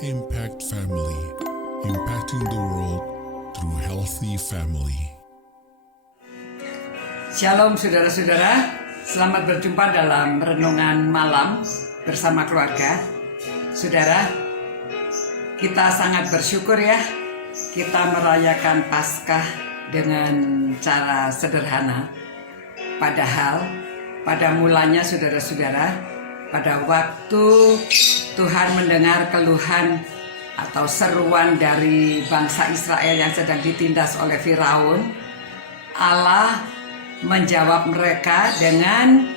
Impact Family, impacting the world through healthy family. Shalom saudara-saudara, selamat berjumpa dalam renungan malam bersama keluarga. Saudara, kita sangat bersyukur ya, kita merayakan Paskah dengan cara sederhana. Padahal pada mulanya saudara-saudara, pada waktu Tuhan mendengar keluhan atau seruan dari bangsa Israel yang sedang ditindas oleh Firaun, Allah menjawab mereka dengan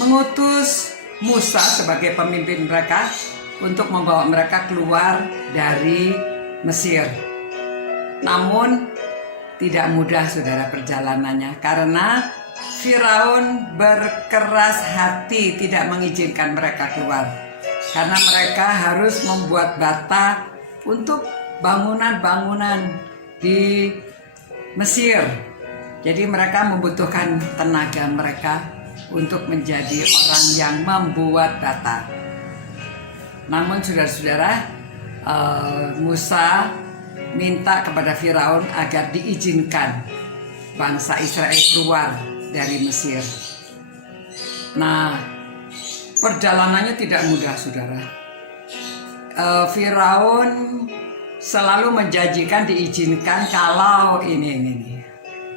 mengutus Musa sebagai pemimpin mereka untuk membawa mereka keluar dari Mesir. Namun tidak mudah saudara perjalanannya, karena Firaun berkeras hati tidak mengizinkan mereka keluar, karena mereka harus membuat bata untuk bangunan-bangunan di Mesir. Jadi mereka membutuhkan tenaga mereka untuk menjadi orang yang membuat bata. Namun saudara-saudara, Musa minta kepada Firaun agar diizinkan bangsa Israel keluar dari Mesir. Nah, perjalanannya tidak mudah, saudara. Firaun selalu menjanjikan diizinkan kalau ini.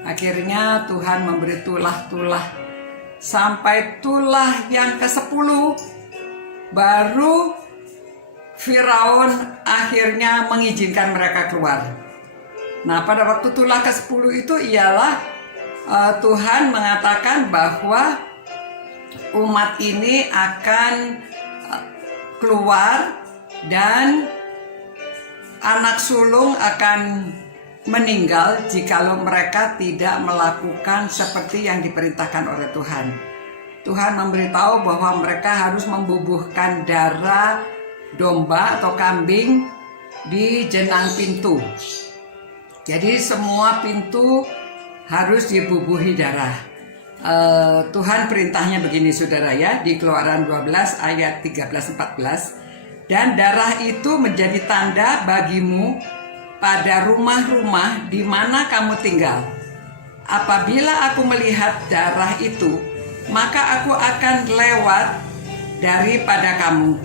Akhirnya Tuhan memberi tulah-tulah sampai tulah yang ke-10 baru Firaun akhirnya mengizinkan mereka keluar. Nah, pada waktu tulah ke-10 itu ialah Tuhan mengatakan bahwa umat ini akan keluar dan anak sulung akan meninggal jikalau mereka tidak melakukan seperti yang diperintahkan oleh Tuhan. Tuhan memberitahu bahwa mereka harus membubuhkan darah domba atau kambing di jenang pintu. Jadi semua pintu harus dibubuhi darah. Tuhan perintahnya begini saudara ya, di Keluaran 12 ayat 13-14. Dan darah itu menjadi tanda bagimu pada rumah-rumah di mana kamu tinggal. Apabila aku melihat darah itu, maka aku akan lewat daripada kamu.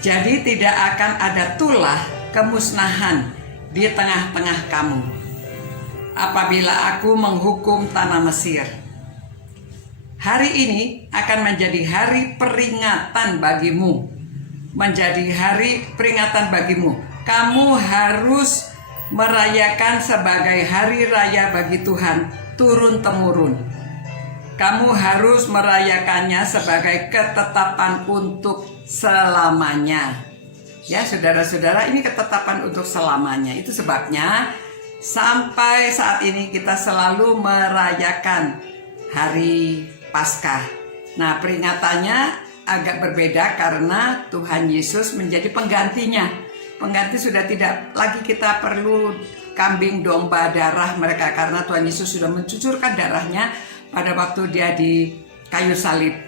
Jadi tidak akan ada tulah kemusnahan di tengah-tengah kamu apabila aku menghukum tanah Mesir. Hari ini akan menjadi hari peringatan bagimu. Menjadi hari peringatan bagimu. Kamu harus merayakan sebagai hari raya bagi Tuhan turun-temurun. Kamu harus merayakannya sebagai ketetapan untuk selamanya. Ya saudara-saudara, ini ketetapan untuk selamanya. Itu sebabnya sampai saat ini kita selalu merayakan hari Paskah. Nah, peringatannya agak berbeda karena Tuhan Yesus menjadi penggantinya. Pengganti sudah tidak lagi kita perlu kambing, domba, darah mereka, karena Tuhan Yesus sudah mencucurkan darahnya pada waktu dia di kayu salib.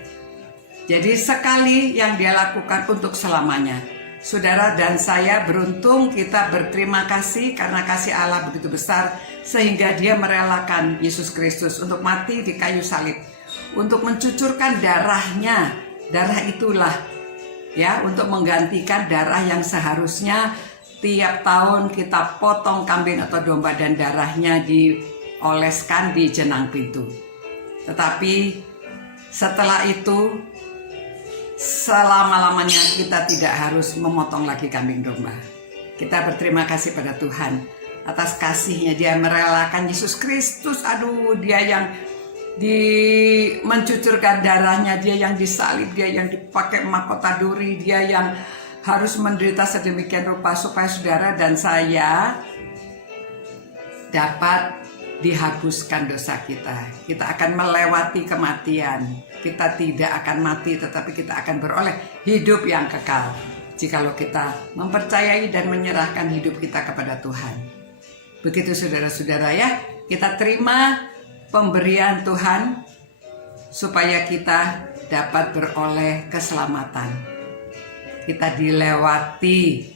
Jadi sekali yang dia lakukan untuk selamanya. Saudara dan saya beruntung, kita berterima kasih karena kasih Allah begitu besar sehingga dia merelakan Yesus Kristus untuk mati di kayu salib, untuk mencucurkan darahnya. Darah itulah ya untuk menggantikan darah yang seharusnya tiap tahun kita potong kambing atau domba dan darahnya dioleskan di jenang pintu. Tetapi setelah itu selama-lamanya kita tidak harus memotong lagi kambing domba. Kita berterima kasih pada Tuhan atas kasihnya. Dia merelakan Yesus Kristus. Dia yang mencucurkan darahnya, dia yang disalib, dia yang dipakai mahkota duri, dia yang harus menderita sedemikian rupa supaya saudara dan saya dapat dihapuskan dosa kita. Kita akan melewati kematian. Kita tidak akan mati, tetapi kita akan beroleh hidup yang kekal jikalau kita mempercayai dan menyerahkan hidup kita kepada Tuhan. Begitu saudara-saudara ya, kita terima pemberian Tuhan supaya kita dapat beroleh keselamatan. Kita dilewati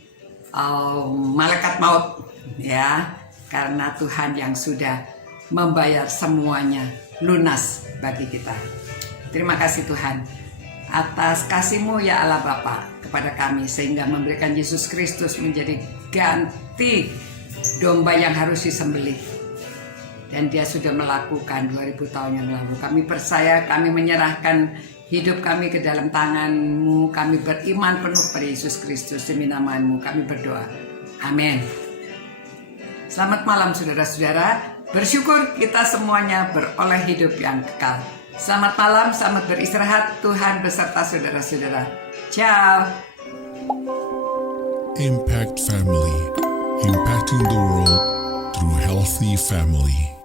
malaikat maut, ya, karena Tuhan yang sudah membayar semuanya lunas bagi kita. Terima kasih Tuhan atas kasih-Mu ya Allah Bapa kepada kami, sehingga memberikan Yesus Kristus menjadi ganti domba yang harus disembelih. Dan Dia sudah melakukan 2000 tahun yang lalu. Kami percaya, kami menyerahkan hidup kami ke dalam tangan-Mu. Kami beriman penuh pada Yesus Kristus. Demi nama-Mu kami berdoa. Amin. Selamat malam saudara-saudara. Bersyukur kita semuanya beroleh hidup yang kekal. Selamat malam, selamat beristirahat. Tuhan beserta saudara-saudara. Ciao. Impact Family, impacting the world through healthy family.